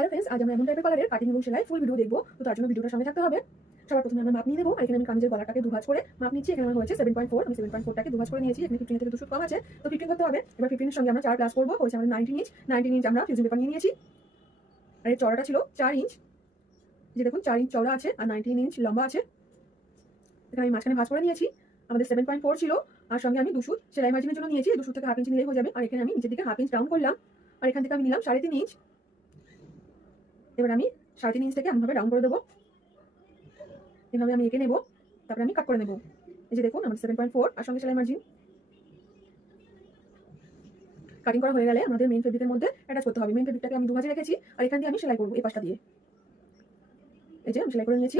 Hello friends, আজ আমরা এমন টাইপের কালারের কাটিং এবং সেলাই ফুল ভিডিও দেখবো। তো তার জন্য ভিডিওটার সঙ্গে থাকতে হবে। সবার প্রথমে আমরা মাপ নিয়ে নেবো। আর এখানে আমি কামিজের গলাটাকে দুভাজ করে মাপ নিচ্ছি। এখানে আমার হয়েছে 7.4। আমি 7.4টাকে দুভাজ করে নিয়েছি। এখানে 15 থেকে 2 সুত কম আছে, তো 15 করতে হবে। এবার 15 এর সঙ্গে আমরা 4 প্লাস করবো, হয়েছে আমাদের 19 ইঞ্চ। 19 ইঞ্চ আমরা ফিউজিং পেপার নিয়ে নিয়েছি। আর এর চওড়াটা ছিল 4 ইঞ্চ, যে দেখুন 4 ইঞ্চ চওড়া আছে আর 19 ইঞ্চ লম্বা আছে। এখানে আমি মাঝখানে ভাঁজ করে নিয়েছি। আমাদের 7.4 ছিল, আর সঙ্গে আমি 2 সুত সেলাই মার্জিনের জন্য নিয়েছি। 2 সুত থেকে হাফ ইঞ্চ নিলেই হয়ে যাবে। আর এখানে আমি নিচের দিকে হাফ ইঞ্চ ডাউন করলাম, আর এখান থেকে আমি নিলাম 3.5 ইঞ্চ। এবার আমি 3.5 ইঞ্চ থেকে এমনভাবে ডাউন করে দেবো। এভাবে আমি এঁকে নেবো, তারপরে আমি কাট করে নেবো। এই যে দেখুন আমাদের 7.4 আর সঙ্গে সেলাই মার্জিন। কাটিং করা হয়ে গেলে আমাদের মেইন ফেব্রিকের মধ্যে অ্যাটাচ করতে হবে। মেইন ফেব্রিকটাকে আমি দুভাজে রেখেছি, আর এখান দিয়ে আমি সেলাই করবো এই পাশটা দিয়ে। এই যে আমি সেলাই করে নিয়েছি।